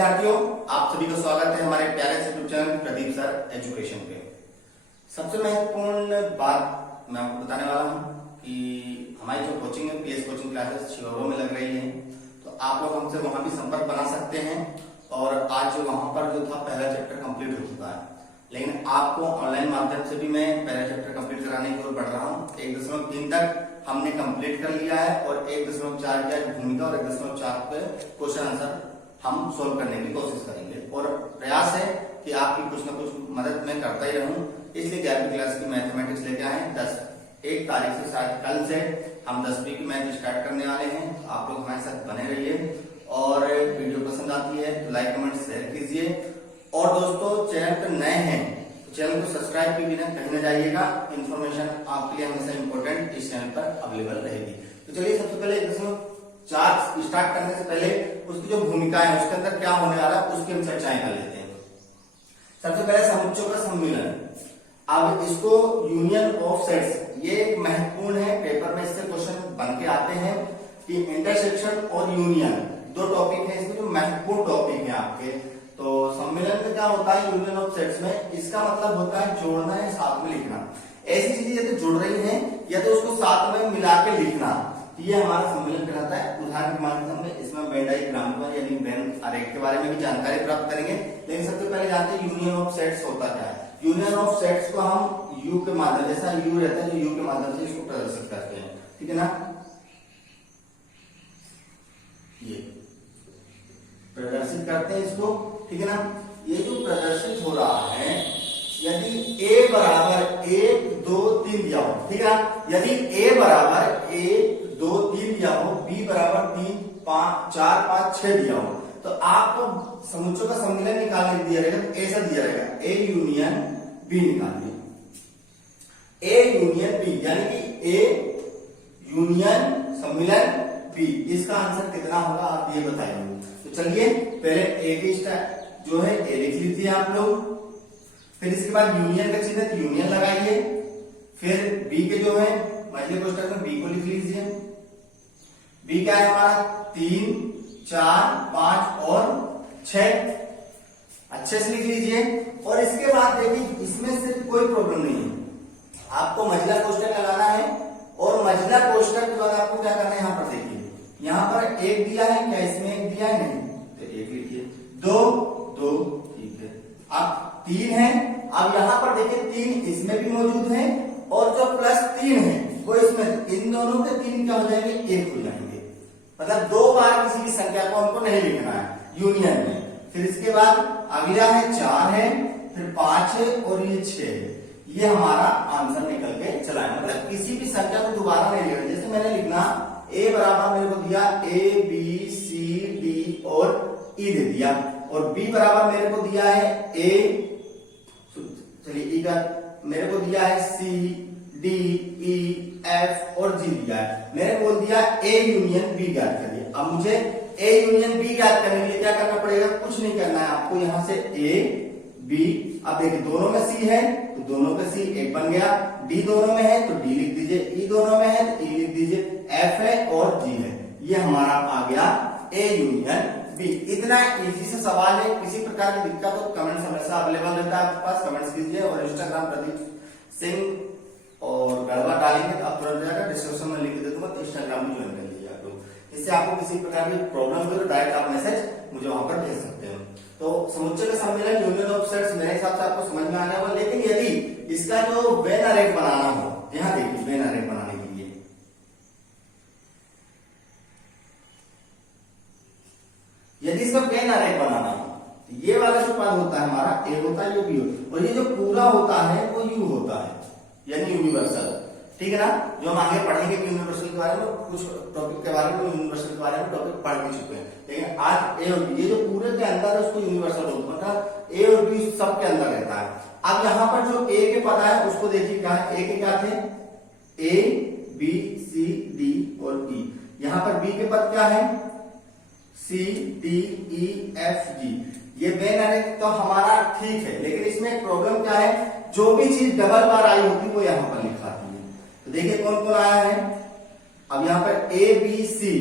विद्यार्थियों, आप सभी का स्वागत है हमारे प्यारे से YouTube channel Pradeep sir education पे। सबसे महत्वपूर्ण बात मैं आपको बताने वाला हूँ कि हमारी जो कोचिंग है पीएस कोचिंग क्लासेस शिवरों में लग रही है, तो आप लोग हमसे वहां भी संपर्क बना सकते हैं। और आज वहां पर जो था पहला चैप्टर कंप्लीट हो चुका है, लेकिन आपको ऑनलाइन माध्यम से भी मैं पहला चैप्टर कंप्लीट कराने की ओर बढ़ रहा हूँ। 1.3 तक हमने कंप्लीट कर लिया है और 1.4 की भूमिका और 1.4 पे क्वेश्चन आंसर हम सोल्व करने की कोशिश करेंगे। और प्रयास है कि आपकी कुछ ना कुछ मदद मैं करता ही रहूं, इसलिए 11वीं क्लास की मैथमेटिक्स लेके आए। 1 तारीख से शायद कल से हम 10वीं की मैथ स्टार्ट करने वाले हैं। आप लोग हमारे साथ बने रहिए और वीडियो पसंद आती है तो लाइक कमेंट शेयर कीजिए। और दोस्तों, चैनल पर नए हैं तो चैनल को सब्सक्राइब किए बिना कहीं न जाइएगा। इन्फॉर्मेशन आपके लिए हमेशा इंपॉर्टेंट इस चैनल पर अवेलेबल रहेगी। तो चलिए सबसे पहले 1.4 स्टार्ट करने से पहले उसकी जो भूमिका है, उसके अंदर क्या होने वाला है, उसकी हम चर्चाएं कर लेते हैं। सबसे पहले समुच्चयों का सम्मिलन। अब इसको यूनियन ऑफ सेट्स, ये महत्वपूर्ण है, पेपर में इससे क्वेश्चन बन के आते हैं कि इंटरसेक्शन और यूनियन दो टॉपिक है, इसमें जो महत्वपूर्ण टॉपिक है आपके। तो सम्मिलन में क्या होता है यूनियन ऑफ सेट्स में, इसका मतलब होता है जोड़ना या साथ में लिखना। ऐसी चीजें या तो जुड़ रही हैं या तो उसको साथ में मिला के लिखना, ये हमारा सम्मिलन कहलाता है। उदाहरण के माध्यम से इसमें वेन डायग्राम यानी वेन आरेख के बारे में भी जानकारी प्राप्त करेंगे। लेकिन सबसे पहले जानते हैं यूनियन ऑफ सेट्स होता क्या है। यूनियन ऑफ सेट्स को हम यू के माध्यम, जैसा यू रहता है, जो यू के माध्यम से इसको प्रदर्शित करते हैं, ठीक है ना। ये प्रदर्शित करते हैं इसको, ठीक है ना। ये जो प्रदर्शित हो रहा है, यदि a बराबर 1 2 3 दिया हो, ठीक है ना। यदि a बराबर 1 2 3 दिया हो, b बराबर 3 5 4 5 6 दिया हो, तो आपको समुच्चयों का सम्मिलन निकालने दिया रहेगा। तो ऐसा दिया रहेगा a यूनियन b निकालिए, a यूनियन b, यानी कि a यूनियन सम्मिलन b, इसका आंसर कितना होगा आप ये बताइए। तो चलिए पहले a की स्टार्ट जो है a लिख लीजिए आप लोग, फिर इसके बाद यूनियन का चिन्ह तो यूनियन लगाइए, फिर b के जो है मध्य कोष्ठक में b को लिख लीजिए। b क्या है हमारा 3 4 5 और 6, अच्छे से लिख लीजिए। और इसके बाद देखिए इसमें सिर्फ कोई प्रॉब्लम नहीं है, आपको महिला कोष्ठक लगाना है। और महिला कोष्ठक के बाद आपको क्या करना है, यहाँ पर देखिए यहाँ पर 1 दिया है, क्या इसमें 1 दिया है, नहीं, तो 1 लिखिए। 2 2 ठीक है, अब 3 है। अब यहाँ पर देखिए 3 इसमें भी मौजूद है और जो +3 है वो इसमें, इन दोनों के 3 क्या हो जाएंगे, 1 हो जाएंगे। मतलब 2 बार किसी भी संख्या को हमको नहीं लिखना है यूनियन में। फिर इसके बाद अगला है 4 है, फिर 5 है और ये 6 है। ये हमारा आंसर निकल के चला है। मतलब किसी भी संख्या को दोबारा नहीं लिखना। जैसे मैंने लिखना a बराबर मेरे को दिया a b c d और e दे दिया, और b बराबर मेरे को दिया है a, चलिए e का मेरे को दिया है c d e f और g दिया है। मैंने बोल दिया a यूनियन b ज्ञात करिए। अब मुझे a यूनियन b ज्ञात करने के लिए क्या करना पड़ेगा, कुछ नहीं करना है आपको। यहां से a b, अब देखिए दोनों में c है तो दोनों का c 1 बन गया, d दोनों में है तो d लिख दीजिए, e दोनों में है तो e लिख दीजिए, f है और g है। ये हमारा आ गया a यूनियन b। इतना इजी से सवाल है। किसी प्रकार की दिक्कत हो कमेंट्स हमेशा अवेलेबल रहता है आपके पास, कमेंट्स कीजिए। और इंस्टाग्राम प्रदीप सिंह और गढ़वा डालेंगे तो आप तुरंत जाकर डिस्क्रिप्शन में लिंक दे दूंगा, तो इंस्टाग्राम में ज्वाइन कर लीजिए आप लोग। इससे आपको किसी प्रकार की प्रॉब्लम हो तो डायरेक्ट आप मैसेज मुझे वहां पर भेज सकते हैं। तो समुच्चय का सम्मिलन यूनियन ऑफ सेट्स मेरे हिसाब से आपको समझ में आने वाला। लेकिन यदि इसका जो वेन आरेख बनाना हो, यहाँ देखिए वेन आरेख बनाने के लिए यदि इसका वेन आरेख बनाना हो, तो ये वाला जो पद होता है हमारा a होता है, ये b होता है, और ये जो पूरा होता है वो u होता है, यानी यूनिवर्सल, ठीक है ना। जो हम आगे पढ़ेंगे यूनिवर्सल के बारे में, कुछ टॉपिक के बारे में यूनिवर्सल के बारे में टॉपिक पढ़ भी चुके हैं। लेकिन आज ए और बी, ये जो पूरे के अंदर है उसको यूनिवर्सल बोलते हैं, मतलब ए और बी सब के अंदर रहता है। अब यहाँ पर जो ए के पद है उसको देखिए क्या है, ए के क्या थे, ए बी सी डी और ई। यहाँ पर बी के पद क्या है, C D E F G. ये वेन आरेख तो हमारा ठीक है, लेकिन इसमें एक प्रॉब्लम क्या है, जो भी चीज डबल बार आई होती है वो यहाँ पर लिखाती है। तो देखिए कौन कौन आया है। अब यहाँ पर ए बी सी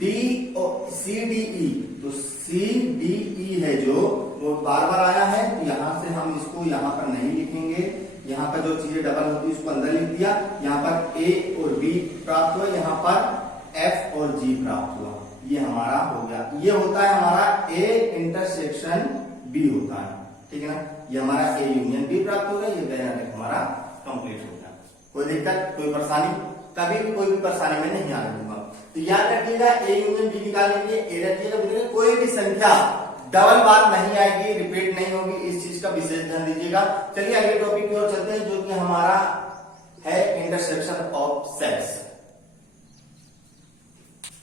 डी और सी डी ई, तो सी डी ई है जीरो वो बार बार आया है, तो यहाँ से हम इसको यहाँ पर नहीं लिखेंगे। यहाँ पर जो चीजें डबल होती है उसको अंदर लिख दिया। यहाँ पर ए और बी प्राप्त हुआ, यहाँ पर एफ और जी प्राप्त हुआ। ये हमारा हो गया। ये होता है हमारा ए इंटरसेक्शन बी होता है, ठीक है ना। ये हमारा ए यूनियन बी प्राप्त हो गया। ये डायनामिक हमारा कंप्लीट हो गया। कोई दिक्कत, कोई परेशानी? कभी भी कोई भी परेशानी में नहीं आने दूंगा। तो याद रखिएगा ए यूनियन बी निकालेंगे, ए रखिएगा बी, कोई भी संख्या डबल बात नहीं आएगी, रिपीट नहीं होगी, इस चीज का विशेष ध्यान दीजिएगा। चलिए अगले टॉपिक की ओर चलते हैं, जो कि हमारा है इंटरसेक्शन ऑफ सेट्स।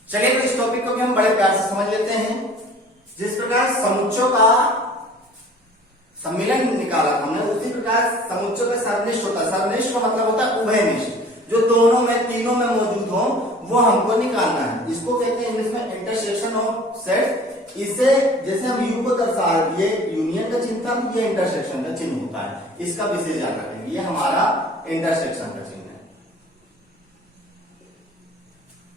चलिए तो इस टॉपिक को भी हम बड़े प्यार से समझ लेते हैं। जिस प्रकार समुच्चयों का सम्मिलन निकाला हमने, उसी प्रकार समुच्चयों का सर्वनिष्ठ होता है। सर्वनिष्ठ का मतलब होता है उभयनिष्ठ, जो दोनों में तीनों में मौजूद हो वो हमको निकालना है। इसको कहते हैं इंग्लिश में इंटरसेक्शन ऑफ सेट्स। इसे जैसे हम यू को दर्शा, ये यूनियन का चिन्ह था, ये इंटरसेक्शन का चिन्ह होता है। इसका विशेष ध्यान रखेंगे, ये हमारा इंटरसेक्शन का चिन्ह है,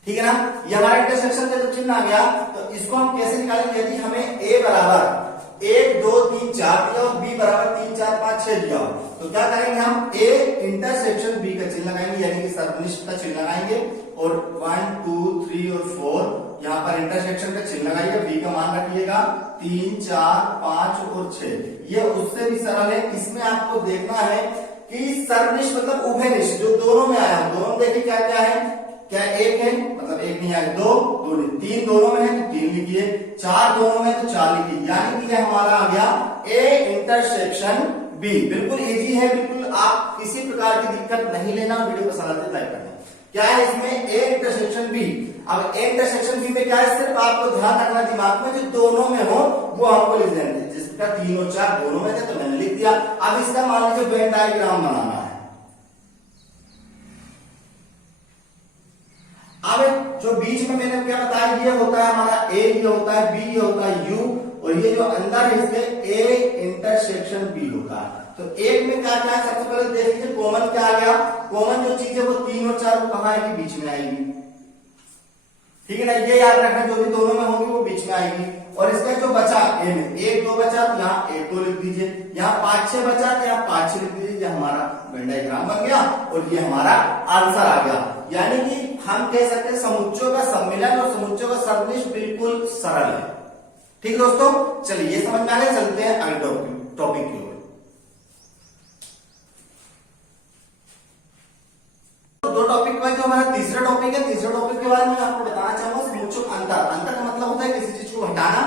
ठीक है ना। ये हमारा इंटरसेक्शन का जब चिन्ह आ गया तो इसको हम कैसे निकालेंगे? यदि हमें ए बराबर 1 2 3 4 दिया और बी बराबर 3 4 5 6 दिया, तो क्या करेंगे? हम ए इंटरसेक्शन बी का चिन्ह लगाएंगे, यानी कि सर्वनिष्ठ का चिन्ह लगाएंगे, और 1 2 3 और 4 यहाँ पर इंटरसेक्शन का चिन्ह लगाइएगा, बी का मान रखिएगा 3 4 5 और 6। ये उससे भी सरल है। इसमें आपको देखना है कि सर्वनिष्ठ मतलब उभयनिष्ठ, जो दोनों में आया हो। दोनों देखिए क्या क्या है, क्या एक है, मतलब एक नहीं आया, दो नहीं, तीन दोनों में है तो 3 लिखिए, 4 दोनों में तो 4 लिखिए, यानी कि हमारा आ गया ए इंटरसेक्शन बी। बिल्कुल इजी है, बिल्कुल आप किसी प्रकार की दिक्कत नहीं लेना। वीडियो पसंद आते लाइक करना। क्या है इसमें? A intersection B. अब ए इंटरसेक्शन बी में क्या है, सिर्फ आपको ध्यान रखना दिमाग में, जो दोनों में हो वो आपको लिख देना। जिसका 3 और 4 दोनों में थे तो मैंने लिख दिया। अब इसका मान लीजिए वेन डायग्राम बनाना है। अब जो बीच में मैंने क्या बताया, ये होता है हमारा ए, ये होता है बी, ये होता है यू, और ये जो अंदर है इसके ए इंटरसेक्शन बी होता है। तो एक में क्या क्या है, सबसे पहले देख लीजिए कॉमन क्या आ गया। कॉमन जो चीज है वो 3 और 4 कहां आएगी? बीच में आएगी, ठीक है ना। ये याद रखना, जो भी दोनों में होगी वो बीच में आएगी। और इसका जो बचा ए में 1 2 बचा, तो यहाँ 1 2 लिख दीजिए। यहाँ 5 6 बचा, तो यहाँ 5 6 लिख दीजिए। ये हमारा वेन डायग्राम बन गया और ये हमारा आंसर आ गया। यानी कि हम कह सकते हैं समुच्चयों का सम्मिलन और समुच्चयों का सर्वनिष्ठ बिल्कुल सरल है, ठीक है दोस्तों। चलिए ये समझ में आ गया, चलते हैं अगले टॉपिक की ओर। दो टॉपिक का जो हमारा तीसरा टॉपिक है, तीसरा टॉपिक के बारे में आपको बताना चाहूंगा समुच्चयों का अंतर। अंतर का मतलब होता है किसी चीज को हटाना,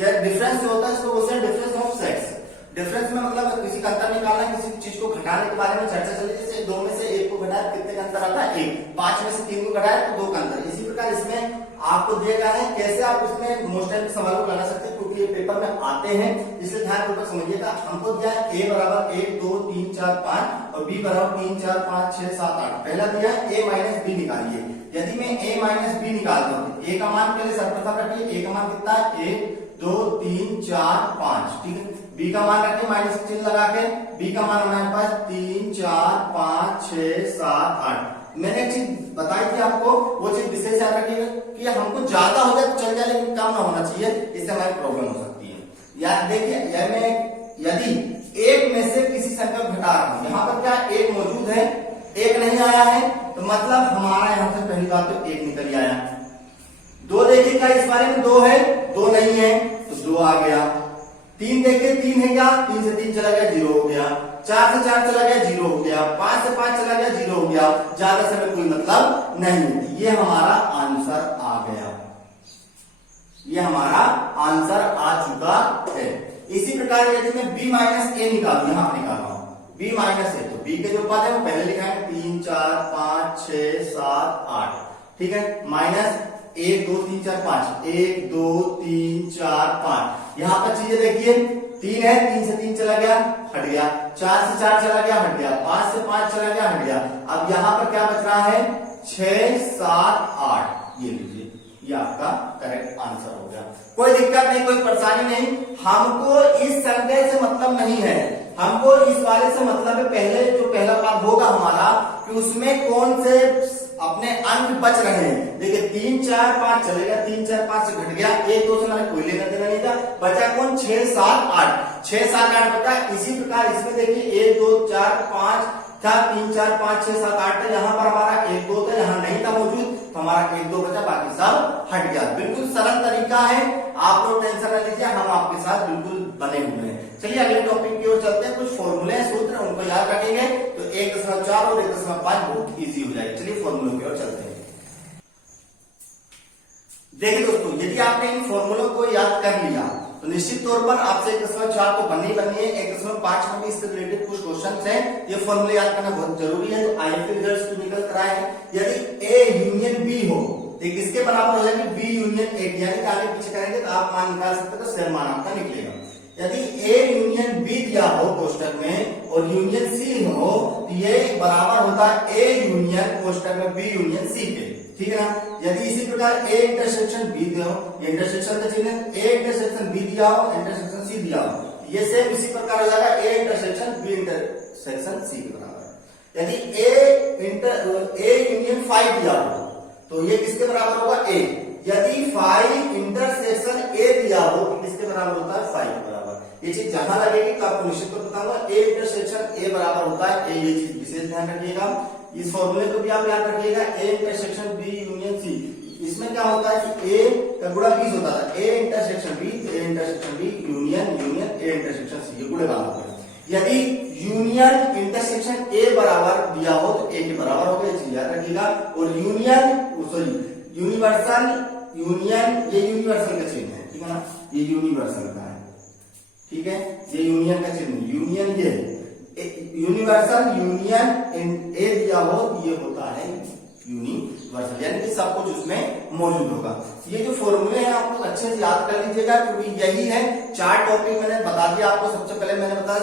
या डिफरेंस जो होता है इसको बोलते हैं डिफरेंस ऑफ सेट्स। डिफरेंस में मतलब किसी का अंतर निकालना, किसी चीज को घटाने के बारे में चर्चा चली। जैसे 2 में से 1 को घटाया कितने का अंतर आता है? 1। 5 में से 3 को घटाया तो 2 का अंतर। इसी प्रकार इसमें आपको दिया गया है, कैसे आप इसमें मोस्ट टाइम सवाल को लगा सकते हैं, क्योंकि ये पेपर में आते हैं, इसलिए ध्यानपूर्वक समझिएगा। हमको दिया है ए बराबर 1 2 3 4 5 और बी बराबर 3 4 5 6 7 8। पहला दिया है ए माइनस बी निकालिए। यदि मैं ए माइनस बी निकालता हूं, ए का मान पहले सर्वप्रथम रखिए, ए का मान कितना है? 1 2 3 4 5, ठीक है। बी का मान रखिए माइनस चिन्ह लगा के, बी का मान हमारे पास 3 4 5 6 7 8। मैंने एक चीज बताई थी आपको, वो चीज विशेष याद रखिएगा कि हमको ज्यादा हो जाए तो चल जाए, लेकिन कम ना होना चाहिए, इससे हमारी प्रॉब्लम हो सकती है। याद देखिए, यदि एक में से किसी संख्या घटा रहा हूं, यहाँ पर क्या एक मौजूद है, एक नहीं आया है, तो मतलब हमारा यहाँ से पहली बात तो एक निकल आया। 2 देखिए क्या इस बारे में 2 है, 2 नहीं है तो 2 आ गया। 3 देखिए 3 है क्या? 3 से 3 चला गया, 0 हो गया। 4 से 4 चला गया, 0 हो गया। 5 से 5 चला गया, 0 हो गया। ज्यादा समय कोई मतलब नहीं। ये हमारा आंसर आ गया, ये हमारा आंसर आ चुका है। इसी प्रकार यदि मैं b माइनस ए निकालू, यहां निकाल रहा हूं b माइनस ए, तो b के जो पद है वो पहले लिखा है 3 4 5 6 7 8, ठीक है। माइनस 1 2 3 4 5, 1 2 3 4 5। यहां पर चीजें देखिए, 3 है, 3 से 3 चला गया, हट गया। 4 से 4 चला गया, हट गया। 5 से 5 चला गया, हट गया। अब यहां पर क्या बच रहा है? 6 7 8। ये लीजिए, ये आपका करेक्ट आंसर हो गया। कोई दिक्कत नहीं, कोई परेशानी नहीं। हमको इस संख्या से मतलब नहीं है, हमको इस वाले से मतलब है पहले जो पहला पार्ट होगा हमारा कि उसमें कौन से अपने अंक बच रहे हैं। देखिए 3 4 5 चलेगा, 3 4 5 से घट गया, 1 2 से हमारे कोई लेना देना नहीं था। गया, बचा कौन 6 7 8, 6 7 8 बचा। इसी प्रकार इसमें देखिए 1 2 4 5 3 4 5 6 7 8 है, यहाँ पर हमारा 1 2 था, यहाँ नहीं था मौजूद, तो हमारा 1 2 बचा, बाकी सब हट गया। बिल्कुल सरल तरीका है, आप लोग टेंशन न लीजिए, हम आपके साथ बिल्कुल बने हुए हैं। चलिए अगले टॉपिक की ओर चलते हैं। कुछ फॉर्मूले सूत्र उनको याद रखेंगे तो 1.4 और 1.5 बहुत इजी हो जाएगी। चलिए फॉर्मूलों की ओर चलते हैं। देखिए दोस्तों, यदि आपने इन फॉर्मूलों को याद कर लिया तो निश्चित तौर पर आपसे 1.4 तो बननी है। 1.5 में भी इससे रिलेटेड कुछ क्वेश्चन है, ये फॉर्मूले याद करना बहुत जरूरी है। तो आईएफए रिजल्ट्स भी निकल कर आए हैं। यदि ए यूनियन बी हो तो किसके बराबर हो जाएगी, बी यूनियन ए, यानी कि आगे पीछे करेंगे तो आप मान निकाल सकते हो, तो सेम मान आपका निकलेगा। यदि ए यूनियन बी दिया हो कोष्टक में और यूनियन सी हो तो ये बराबर होता है ए यूनियन कोष्टक में बी यूनियन सी के, ठीक है ना। यदि इसी प्रकार ए इंटरसेक्शन बी दिया हो, इंटरसेक्शन का चिन्ह, ए इंटरसेक्शन बी दिया हो, इंटरसेक्शन सी दिया हो, ये सेम इसी प्रकार हो जाएगा A intersection B intersection C के बराबर। यदि ए यूनियन 5 दिया हो तो ये किसके बराबर होगा, ए। यदि 5 इंटरसेक्शन ए दिया हो तो किसके बराबर होता है, 5 के बराबर। ये चीज जहां लगेगी तो आपको निश्चित तौर बताऊंगा, ए इंटरसेक्शन ए बराबर होता है ए, ये चीज विशेष ध्यान रखिएगा। इस फॉर्मूले को भी आप याद रखिएगा, A intersection B union C. इसमें क्या होता है कि ए का गुणा 20 होता था, A intersection B union A intersection C, ये गुणे वाला होता है। यदि यूनियन इंटरसेक्शन ए बराबर दिया हो तो ए के बराबर हो गया, चीज याद रखिएगा। और यूनिवर्सल यूनियन, ये यूनिवर्सल का चिन्ह है, ठीक है ना, ये यूनिवर्सल का है, ठीक है, ये यूनियन का चिन्ह, यूनियन ये यूनिवर्सल यूनियन ए दिया हो तो ये होता है यूनिवर्सल, यानी कि सब कुछ उसमें मौजूद होगा। ये जो फॉर्मूले हैं आप लोग अच्छे से याद कर लीजिएगा, क्योंकि यही है 4 टॉपिक मैंने बता दिया आपको। सबसे पहले मैंने बताया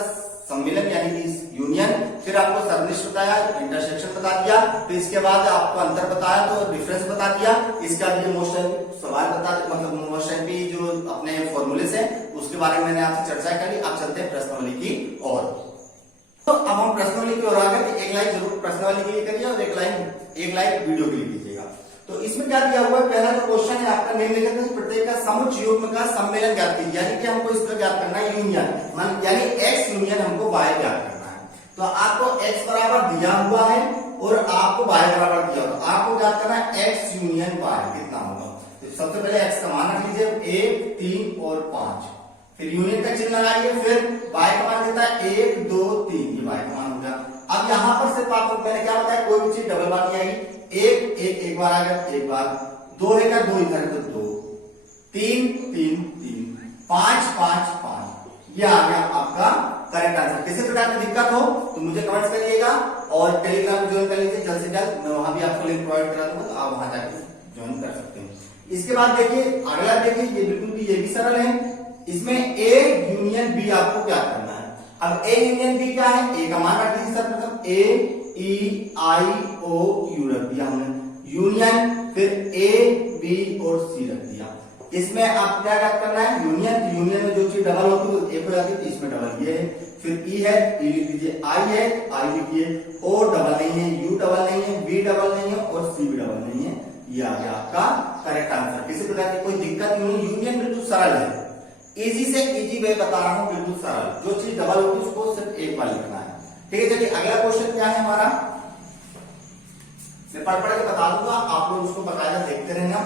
सम्मिलन यानी कि यूनियन, फिर आपको सदनिश बताया, इंटरसेक्शन बता दिया, फिर इसके बाद आपको अंतर बताया तो डिफरेंस बता दिया। इसके बाद ये मोस्ट सवाल बता, मतलब मोस्ट एमपी जो अपने फॉर्मूले से उसके बारे में मैंने आपसे चर्चा करी। अब चलते हैं प्रश्नावली की ओर। तो अब हम प्रश्नावली की ओर आ गए। एक लाइन जरूर प्रश्नावली के लिए करिए और एक लाइन वीडियो के लिए कीजिएगा। तो इसमें क्या दिया हुआ है, पहला जो क्वेश्चन है आपका निम्नलिखित में प्रत्येक का समुच्चय युग्म का सम्मेलन ज्ञात कीजिए, यानी कि हमको इसका ज्ञात करना है यूनियन, यानी एक्स यूनियन हमको वाई ज्ञात करना है। तो आपको एक्स बराबर दिया हुआ है और आपको वाई बराबर दिया हुआ, आपको ज्ञात करना है एक्स यूनियन वाई कितना होगा। तो सबसे पहले एक्स का मान रख लीजिए 1 3 और 5, फिर यूनियन का चिन्ह लगाइए, फिर वाई का मान देता है 1 2 3, ये वाई का मान हो गया। अब यहाँ पर सिर्फ आपको मैंने क्या बताया, कोई भी चीज डबल बार नहीं आएगी, एक बार आ गया, एक बार, 2 है क्या, 2 इधर तो 2, 3 3 3, 5 5 5, ये आ गया आपका करेक्ट आंसर। किसी प्रकार की दिक्कत हो तो मुझे कमेंट्स करिएगा और टेलीग्राम ज्वाइन कर लीजिए जल्द से जल्द, मैं वहां भी आपको लिंक प्रोवाइड करा दूंगा, तो आप वहां जाकर ज्वाइन कर सकते हैं। इसके बाद देखिए अगला, देखिए ये बिल्कुल भी ये भी सरल है। इसमें ए यूनियन बी आपको क्या करना है। अब ए यूनियन बी क्या है, ए का मान रख लीजिए सर्वप्रथम, ए ई आई ओ यू रख दिया हमने, यूनियन, फिर ए बी और सी रख दिया। इसमें आप क्या करना है, यूनियन में जो चीज डबल होती है वो एक हो जाती है, इसमें डबल ये है, फिर ई है, ई लिख दीजिए, आई है, आई लिखिए, ओ डबल नहीं है, यू डबल नहीं है, बी डबल नहीं है और सी भी डबल नहीं है। ये आ गया आपका करेक्ट आंसर। किसी प्रकार की कोई दिक्कत नहीं है, यूनियन बिल्कुल सरल है, इजी से इजी वे बता रहा हूं, बिल्कुल सरल। जो चीज डबल होगी उसको सिर्फ एक बार लिखना है, ठीक है। चलिए अगला क्वेश्चन क्या है हमारा, मैं पढ़ के बता दूंगा, आप लोग उसको बकायदा देखते रहना।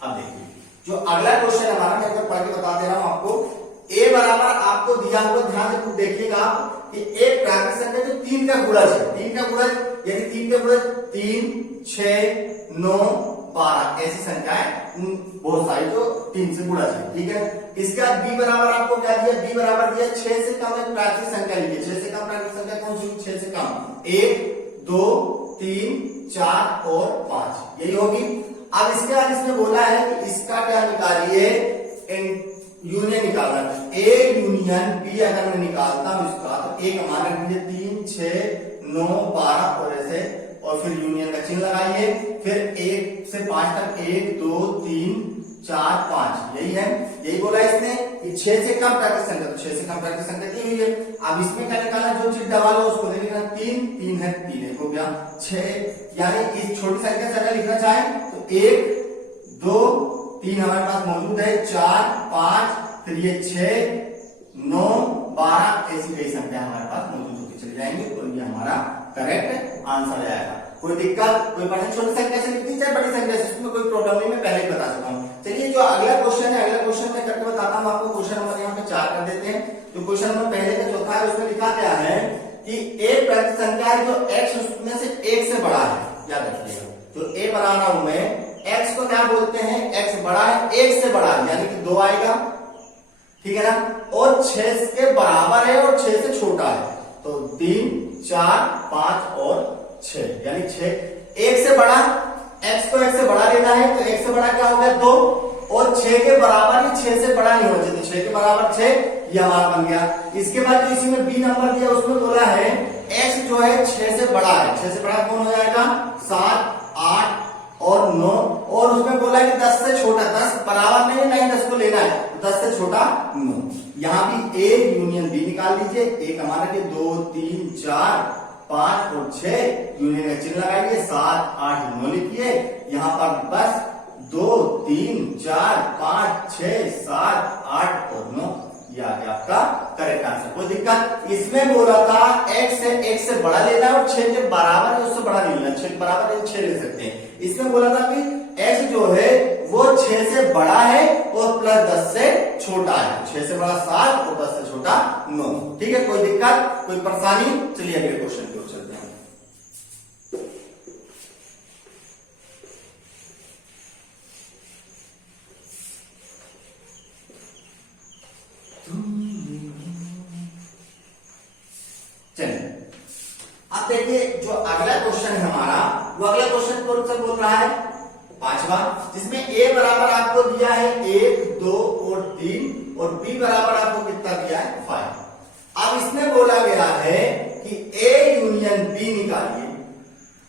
अब देखिए जो अगला क्वेश्चन है हमारा, मैं पढ़ के बता दे रहा हूं आपको। ए बराबर आपको दिया हुआ, ध्यान से देखिएगा आप कि एक प्राकृतिक संख्या जो 3 का गुणज है, 3 का गुणज, यदि 3 का गुणज 3 6 9 12 ऐसी संख्याएं बहुत सारी जो 3 से गुणा है, ठीक है। इसके बाद बी बराबर आपको क्या दिया, बी बराबर दिया 6 से कम एक प्राकृतिक संख्या लिखिए। 6 से कम प्राकृतिक संख्या कौन सी, 6 से कम 1 2 3 4 और 5, यही होगी। अब इसके बाद इसने बोला है कि इसका क्या निकालिए, यूनियन निकालना है। ए यूनियन बी अगर मैं निकालता हूं इसका, तो ए का मान रख लीजिए 3 6 9 12 और ऐसे, और फिर यूनियन का चिन्ह लगाइए, फिर 1 से 5 तक 1 2 3 4 5, यही है। यही बोला इसने कि 6 से कम प्राकृतिक संख्या, तो 6 से कम प्राकृतिक संख्या दी हुई है। अब इसमें क्या निकालना, जो चीज डबल हो उसको लिखना, 3 3 है, 3 हो गया 6, यानी इस छोटी संख्या से अगर लिखना चाहे तो 1 2 3 हमारे पास मौजूद है, 4 5 फिर ये 6 9 12 ऐसी कई संख्या हमारे पास मौजूद होती चली जाएंगी और ये हमारा करेक्ट आंसर आएगा। कोई दिक्कत, कोई प्रश्न छोटी संख्या से लिखती चाहे बड़ी संख्या से, इसमें कोई प्रॉब्लम नहीं, मैं पहले ही बता चुका हूँ। चलिए जो अगला क्वेश्चन है, अगला क्वेश्चन मैं करके बताता हूँ आपको। क्वेश्चन नंबर यहाँ पे 4 कर देते हैं। जो क्वेश्चन नंबर पहले का चौथा है उसमें लिखा क्या है कि एक प्राकृतिक संख्या है जो x उसमें से 1 से बड़ा है। याद रखिएगा, जो a बना रहा हूं मैं, x को क्या बोलते हैं, x बड़ा है, 1 से बड़ा है यानी कि 2 आएगा, ठीक है ना, और 6 के बराबर है और 6 से छोटा है, तो 3 4 5 और 6 यानी 6। 1 से बड़ा, x को 1 से बड़ा लेना है तो 1 से बड़ा क्या हो गया 2, और 6 के बराबर ही 6 से बड़ा नहीं होना चाहिए, 6 के बराबर 6, ये हमारा बन गया। इसके बाद जो इसी में बी नंबर दिया उसमें बोला है x जो है 6 से बड़ा है, 6 से बड़ा कौन हो जाएगा 7 8 और 9, और उसमें बोला है कि 10 से छोटा, 10 बराबर नहीं, नहीं 10 को लेना है, तो 10 से छोटा 9। यहाँ भी a यूनियन b निकाल लीजिए, एक हमारा के 2 3 4 5 और 6 यूनियन का चिन्ह लगाइए, 7 8 9 लिखिए, यहाँ पर बस 2 3 4 5 6 7 8 और 9, ये आ गया आपका करेक्ट आंसर। कोई दिक्कत, इसमें बोला था x से 1 से बड़ा लेना है और 6 के बराबर है उससे बड़ा नहीं लेना, 6 के बराबर है 6 ले सकते हैं। इसमें बोला था कि x जो है वो 6 से बड़ा है और प्लस 10 से छोटा है, 6 से बड़ा 7 और 10 से छोटा 9। ठीक है, कोई दिक्कत, कोई परेशानी? चलिए अगले क्वेश्चन की ओर चलते हैं। चलिए अब देखिए जो अगला क्वेश्चन है हमारा, वो अगला क्वेश्चन कौन सा बोल रहा है, 5वां, जिसमें a बराबर आपको दिया है 1 2 और 3 और b बराबर आपको कितना दिया है 5। अब इसमें बोला गया है कि a यूनियन b निकालिए,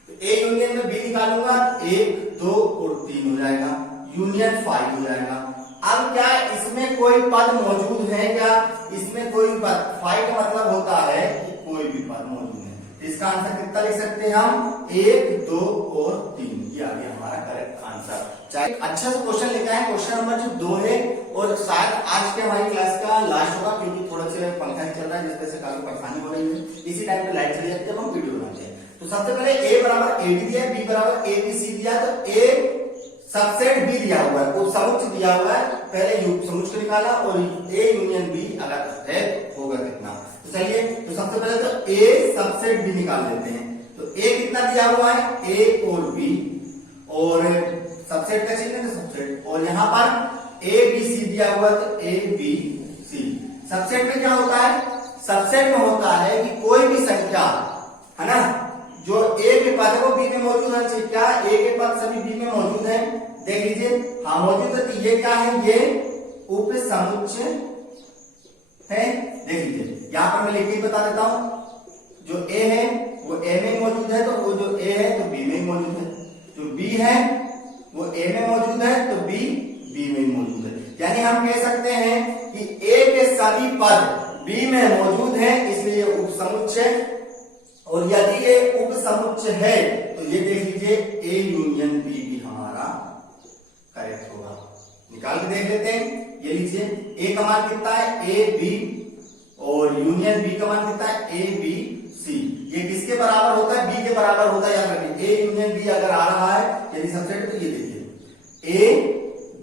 a यूनियन में b निकालूंगा 1 2 और 3 हो जाएगा, यूनियन 5 हो जाएगा। अब क्या इसमें कोई पद मौजूद है क्या, इसमें कोई पद, 5 का मतलब होता है कि कोई भी पद मौजूद है, इसका आंसर कितना लिख सकते हैं हम 1 2 और 3, ये आ गया हमारा करेक्ट आंसर। चाहे अच्छा से क्वेश्चन लेके आए, क्वेश्चन नंबर जो 2 है और शायद आज के हमारी क्लास का लास्ट होगा, क्योंकि थोड़ा सा पंखा चल रहा है जिस वजह से काफी परेशानी हो रही है, इसी टाइम पे लाइट चली जाती है जब हम वीडियो बनाते हैं। तो सबसे पहले a बराबर a दिया है, b बराबर a b c दिया, तो a सबसेट b दिया हुआ है, उपसमुच्चय दिया हुआ है, पहले उपसमुच्चय निकाला और a यूनियन b अगर है होगा कितना, तो चलिए तो सबसे पहले तो a सबसेट b निकाल लेते हैं। तो a कितना दिया हुआ है a और b, और सबसेट का चिन्ह है सबसेट, और यहाँ पर a b c दिया हुआ है तो a b c। सबसेट में क्या होता है, सबसेट में होता है कि कोई भी संख्या है ना जो a के पद है वो b में मौजूद है, क्या a के पद सभी b में मौजूद है, देख लीजिए, हाँ मौजूद है, तो ये क्या है, ये उपसमुच्चय है, देख लीजिए यहाँ पर मैं लिख के बता देता हूं, जो a है वो a में मौजूद है, तो वो जो a है तो b में मौजूद है, जो b है वो a में मौजूद है तो b b में मौजूद है, यानी हम कह सकते हैं कि a के सभी पद b में मौजूद है, इसलिए उपसमुच्चय, और यदि ये उपसमुच्चय है तो ये देख लीजिए a यूनियन b भी हमारा करेक्ट होगा। निकाल के देख लेते हैं, ये लीजिए a का मान कितना है a b, और यूनियन b का मान कितना है a b c, ये किसके बराबर होता है, b के बराबर होता है, याद रखिए a यूनियन b अगर आ रहा है यदि सबसेट, तो ये देखिए a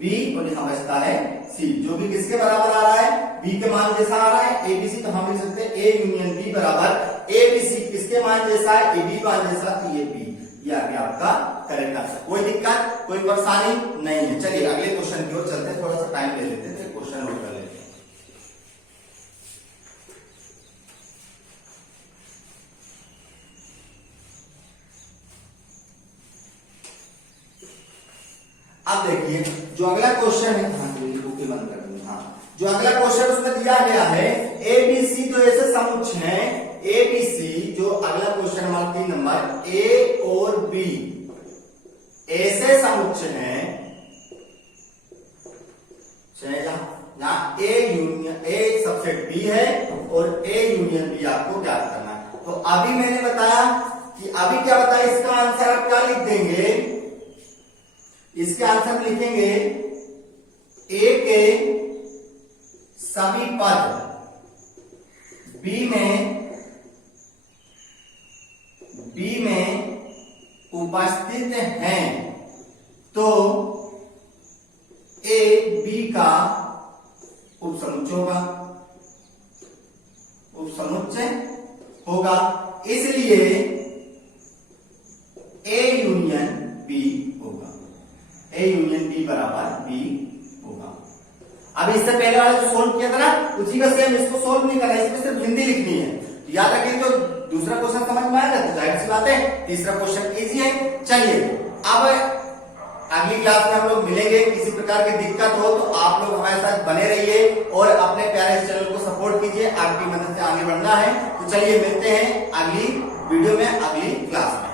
b और यहां बचता है c, जो भी किसके बराबर आ रहा है, b के मान जैसा आ रहा है a b c, तो हम लिख सकते हैं a यूनियन b बराबर a b c, किसके मान जैसा है a b मान जैसा, तो ये b, ये आ गया आपका करेक्ट आंसर। कोई दिक्कत, कोई परेशानी नहीं है। चलिए अगले क्वेश्चन की ओर चलते हैं, थोड़ा सा टाइम ले लेते हैं, फिर क्वेश्चन नोट कर लेते हैं। अब देखिए जो अगला क्वेश्चन है, हाँ बुक बंद कर दूंगा, हाँ जो अगला क्वेश्चन उसमें दिया गया है a b c, तो ऐसे समुच्चय है a b c, जो अगला क्वेश्चन हमारा 3 नंबर a और b ऐसे समुच्चय है, यहाँ a union a subset b है और a यूनियन b आपको ज्ञात करना है। तो अभी मैंने बताया कि अभी क्या बताया, इसका आंसर आप क्या लिख देंगे, इसके आंसर में लिखेंगे ए के सभी पद बी में उपस्थित हैं तो ए बी का उपसमुच्चय होगा। इसलिए ए यूनियन बी होगा। ए यूनियन बी बराबर बी होगा। अब इससे पहले वाला जो सोल्व किया था ना, उसी का सेम इसको सोल्व नहीं करना है, इसमें सिर्फ हिंदी लिखनी है। याद रखें तो दूसरा क्वेश्चन समझ में आएगा तो जाहिर सी बात है तीसरा क्वेश्चन इजी है। चलिए अब अगली क्लास में हम लोग मिलेंगे। किसी प्रकार की दिक्कत हो तो आप लोग हमारे साथ बने रहिए और अपने प्यारे चैनल को सपोर्ट कीजिए। आपकी मदद से आगे बढ़ना है। तो चलिए मिलते हैं अगली वीडियो में, अगली क्लास में।